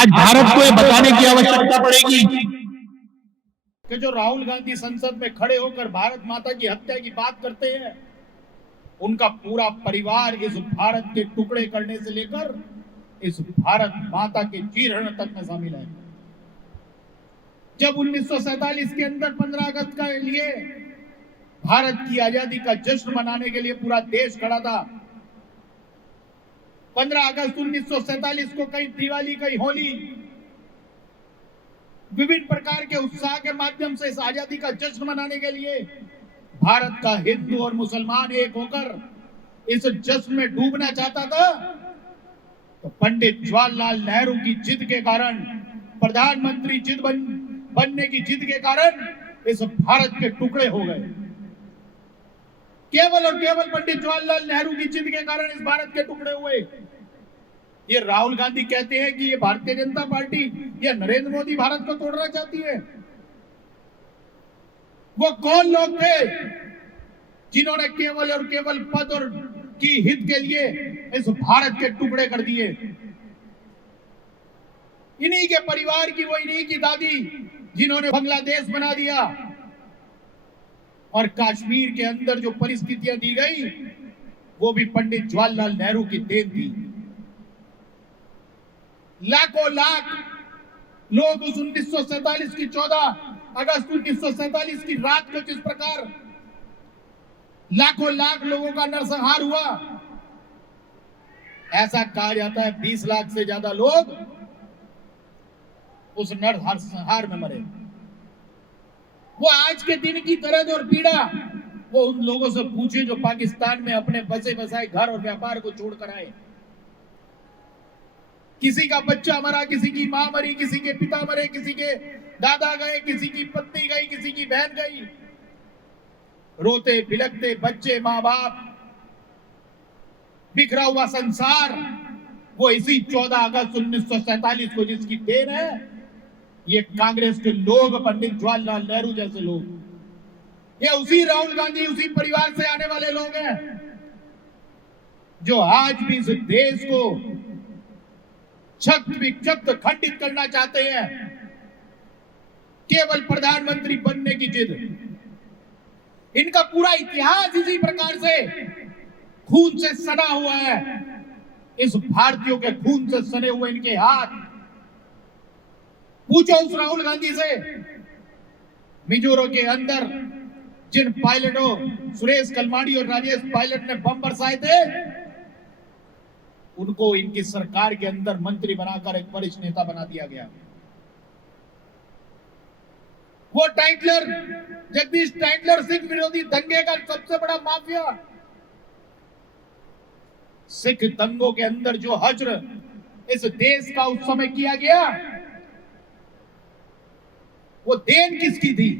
आज भारत को ये बताने की आवश्यकता पड़ेगी कि जो राहुल गांधी संसद में खड़े होकर भारत माता की हत्या की बात करते हैं, उनका पूरा परिवार इस भारत के टुकड़े करने से लेकर इस भारत माता के चीरहरण तक में शामिल है। जब 1947 के अंदर 15 अगस्त के लिए भारत की आजादी का जश्न मनाने के लिए पूरा देश खड़ा था, 15 अगस्त 1947 को कहीं दिवाली कहीं होली, विभिन्न प्रकार के उत्साह के माध्यम से इस आजादी का जश्न मनाने के लिए भारत का हिंदू और मुसलमान एक होकर इस जश्न में डूबना चाहता था, तो पंडित जवाहरलाल नेहरू की जिद के कारण, प्रधानमंत्री बनने की जिद के कारण इस भारत के टुकड़े हो गए। केवल और केवल पंडित जवाहरलाल नेहरू की जिद के कारण इस भारत के टुकड़े हुए। ये राहुल गांधी कहते हैं कि ये भारतीय जनता पार्टी या नरेंद्र मोदी भारत को तोड़ना चाहती है। वो कौन लोग थे जिन्होंने केवल और केवल पद और की हित के लिए इस भारत के टुकड़े कर दिए? इन्हीं के परिवार की, वो इन्हीं की दादी जिन्होंने बांग्लादेश बना दिया, और कश्मीर के अंदर जो परिस्थितियां दी गई वो भी पंडित जवाहरलाल नेहरू की देन थी। लाखों लाख लोग उस 1947 की 14 अगस्त 1947 की रात को जिस प्रकार लाखों लाख लोगों का नरसंहार हुआ, ऐसा कहा जाता है 20 लाख से ज्यादा लोग उस नरसंहार में मरे। वो आज के दिन की दर्द और पीड़ा वो उन लोगों से पूछे जो पाकिस्तान में अपने बसे बसाए घर और व्यापार को छोड़कर आए। किसी का बच्चा मरा, किसी की मां मरी, किसी के पिता मरे, किसी के दादा गए, किसी की पत्नी गई, किसी की बहन गई। रोते बिलखते बच्चे, मां बाप, बिखरा हुआ संसार, वो इसी 14 अगस्त 1947 को जिसकी देन है ये कांग्रेस के लोग, पंडित जवाहरलाल नेहरू जैसे लोग, ये उसी राहुल गांधी, उसी परिवार से आने वाले लोग हैं जो आज भी इस देश को छक्त खंडित करना चाहते हैं, केवल प्रधानमंत्री बनने की जिद। इनका पूरा इतिहास इसी प्रकार से खून से सना हुआ है। इस भारतीयों के खून से सने हुए इनके हाथ। पूछो उस राहुल गांधी से, मिजोरम के अंदर जिन पायलटों, सुरेश कलमाड़ी और राजेश पायलट ने बम बरसाए थे, उनको इनकी सरकार के अंदर मंत्री बनाकर एक वरिष्ठ नेता बना दिया गया। वो टाइटलर, जगदीश टाइटलर, सिख विरोधी दंगे का सबसे बड़ा माफिया, सिख दंगों के अंदर जो हज्र इस देश का उस समय किया गया, वो देन किसकी थी?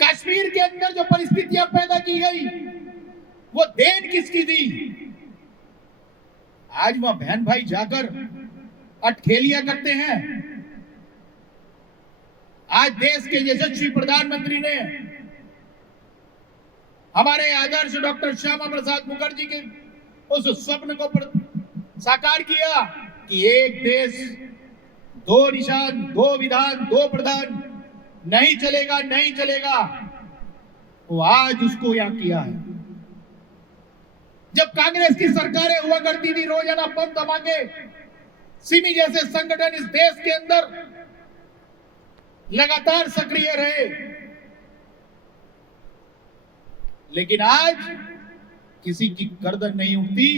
कश्मीर के अंदर जो परिस्थितियां पैदा की गई, वो देन किसकी थी? आज वह बहन भाई जाकर अटखेलियां करते हैं। आज देश के यशस्वी प्रधानमंत्री ने हमारे आदर्श डॉक्टर श्यामा प्रसाद मुखर्जी के उस स्वप्न को साकार किया कि एक देश, दो निशान, दो विधान, दो प्रधान, नहीं चलेगा, नहीं चलेगा। वो आज उसको यहां किया है। जब कांग्रेस की सरकारें हुआ करती थी, रोजाना बम धमाके, सिमी जैसे संगठन इस देश के अंदर लगातार सक्रिय रहे, लेकिन आज किसी की गर्दन नहीं उठती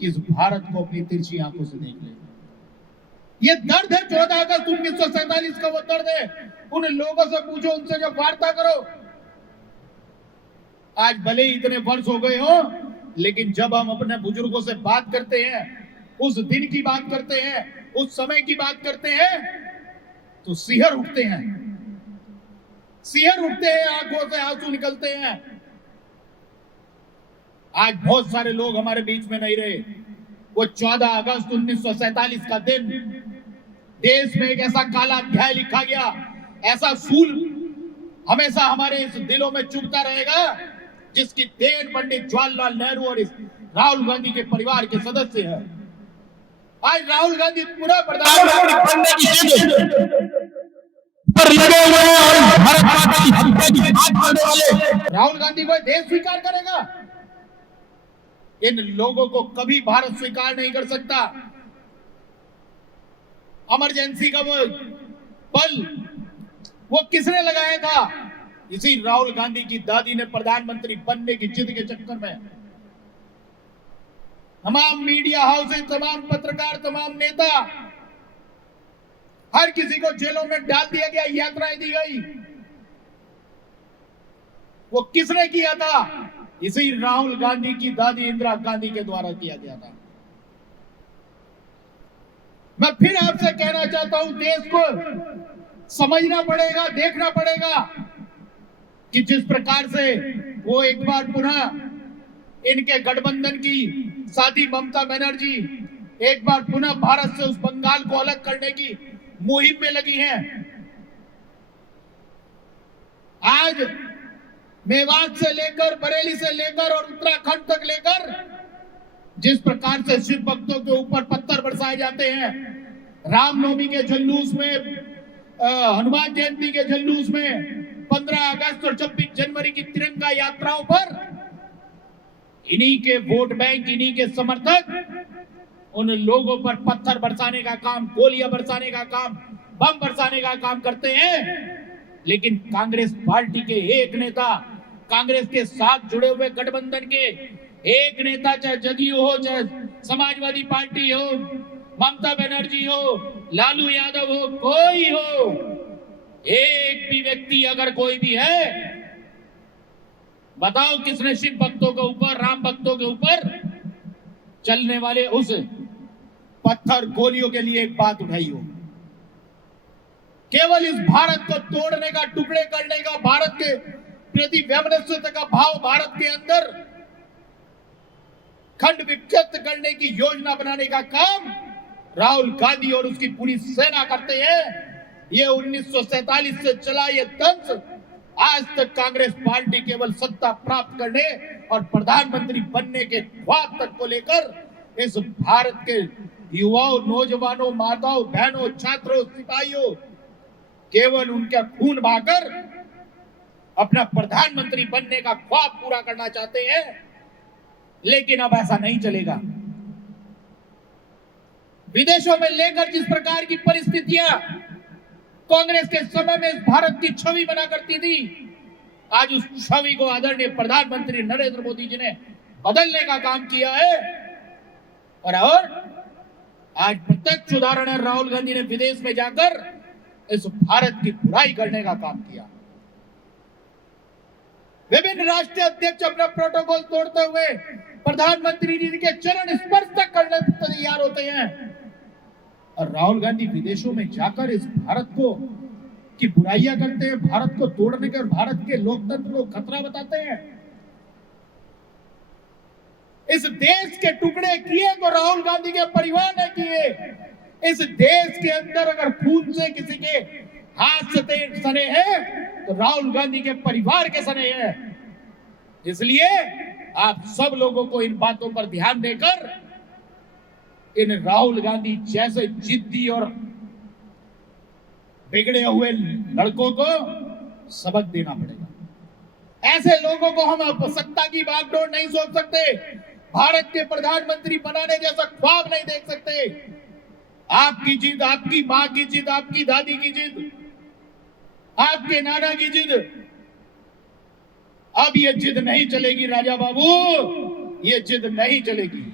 कि इस भारत को अपनी तिरछी आंखों से देख ले। ये दर्द है 14 अगस्त 1947 का, वो दर्द है। उन लोगों से पूछो, उनसे जो वार्ता करो। आज भले ही इतने वर्ष हो गए हो, लेकिन जब हम अपने बुजुर्गों से बात करते हैं, उस दिन की बात करते हैं, उस समय की बात करते हैं, तो सिहर उठते हैं, सिहर उठते हैं, आंखों से आंसू निकलते हैं। आज बहुत सारे लोग हमारे बीच में नहीं रहे। वो 14 अगस्त 1947 का दिन, देश में एक ऐसा काला अध्याय लिखा गया, ऐसा सूल हमेशा हमारे इस दिलों में चुभता रहेगा, जिसकी देन पंडित जवाहरलाल नेहरू और इस राहुल गांधी के परिवार के सदस्य है। आज राहुल गांधी पुनः प्रधानमंत्री बनने की जिद पर लगे हुए हैं और भारत माता की हत्या की बात करने वाले राहुल गांधी को देश स्वीकार करेगा? इन लोगों को कभी भारत स्वीकार नहीं कर सकता। इमरजेंसी का वो पल वो किसने लगाया था? इसी राहुल गांधी की दादी ने प्रधानमंत्री बनने की जिद के चक्कर में। तमाम मीडिया हाउसेस, तमाम पत्रकार, तमाम नेता, हर किसी को जेलों में डाल दिया गया, यात्राएं दी गई। वो किसने किया था? इसी राहुल गांधी की दादी इंदिरा गांधी के द्वारा किया गया था। मैं फिर आपसे कहना चाहता हूं, देश को समझना पड़ेगा, देखना पड़ेगा कि जिस प्रकार से वो एक बार पुनः इनके गठबंधन की साथी ममता बनर्जी एक बार पुनः भारत से उस बंगाल को अलग करने की मुहिम में लगी हैं। आज मेवात से लेकर, बरेली से लेकर और उत्तराखंड तक लेकर जिस प्रकार से शिव भक्तों के ऊपर पत्थर बरसाए जाते हैं, रामनवमी के जुलूस में, हनुमान जयंती के जुलूस में, 15 अगस्त और 26 जनवरी की तिरंगा यात्राओं पर इन्हीं के वोट बैंक, इन्हीं के समर्थक उन लोगों पर पत्थर बरसाने का काम, गोलियां बरसाने का काम, बम बरसाने का काम करते हैं। लेकिन कांग्रेस पार्टी के एक नेता, कांग्रेस के साथ जुड़े हुए गठबंधन के एक नेता, चाहे जदयू हो, चाहे समाजवादी पार्टी हो, ममता बनर्जी हो, लालू यादव हो, कोई हो, एक भी व्यक्ति अगर कोई भी है, बताओ किसने शिव भक्तों के ऊपर, राम भक्तों के ऊपर चलने वाले उस पत्थर गोलियों के लिए एक बात उठाई हो? केवल इस भारत को तोड़ने का, टुकड़े करने का, भारत के प्रति वैमनस्यता का भाव भारत के अंदर खंड विक्षिप्त करने की योजना बनाने का काम राहुल गांधी और उसकी पूरी सेना करते हैं। ये 1947 से चला ये तंज आज तक कांग्रेस पार्टी केवल सत्ता प्राप्त करने और प्रधानमंत्री बनने के ख्वाब तक को लेकर इस भारत के युवाओं, नौजवानों, माताओं, बहनों, छात्रों, सिपाहियों केवल उनका खून बहाकर अपना प्रधानमंत्री बनने का ख्वाब पूरा करना चाहते हैं। लेकिन अब ऐसा नहीं चलेगा। विदेशों में लेकर जिस प्रकार की परिस्थितियां कांग्रेस के समय में इस भारत की छवि बना करती थी, आज उस छवि को आदरणीय प्रधानमंत्री नरेंद्र मोदी जी ने बदलने का काम किया है। और आज प्रत्यक्ष उदाहरण है, राहुल गांधी ने विदेश में जाकर इस भारत की बुराई करने का काम किया। विभिन्न राष्ट्रीय अध्यक्ष अपना प्रोटोकॉल तोड़ते हुए प्रधानमंत्री जी के चरण स्पर्श तक करने तैयार होते हैं, और राहुल गांधी विदेशों में जाकर इस भारत को की बुराइयां करते हैं, भारत को तोड़ने के और भारत के लोकतंत्र को खतरा बताते हैं। इस देश के टुकड़े किए तो राहुल गांधी के परिवार ने किए। इस देश के अंदर अगर खून से किसी के हाथ से सने हैं तो राहुल गांधी के परिवार के सने हैं। इसलिए आप सब लोगों को इन बातों पर ध्यान देकर इन राहुल गांधी जैसे जिद्दी और बिगड़े हुए लड़कों को सबक देना पड़ेगा। ऐसे लोगों को हम सत्ता की बागडोर नहीं सोच सकते, भारत के प्रधानमंत्री बनाने जैसा ख्वाब नहीं देख सकते। आपकी जिद, आपकी मां की जिद, आपकी दादी की जिद, आपके नाना की जिद, अब ये जिद नहीं चलेगी राजा बाबू, ये जिद नहीं चलेगी।